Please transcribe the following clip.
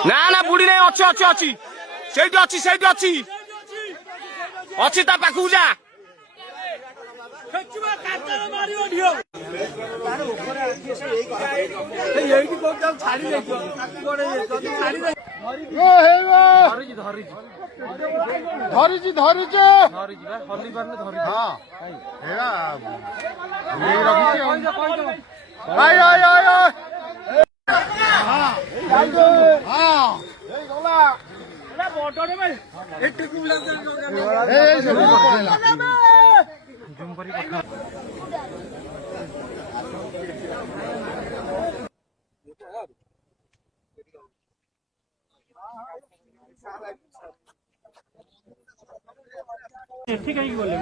ନା ନା ବୁଢୀ ନାଇଁ ଅଛି ଅଛି ଅଛି ସେଇଠି ଅଛି ସେଇଠି ଅଛି ଅଛି ତା ପାଖକୁ ଯା ଧରିଛି ଧରିଛି ଏଠି କାହିଁକି ଗଲେ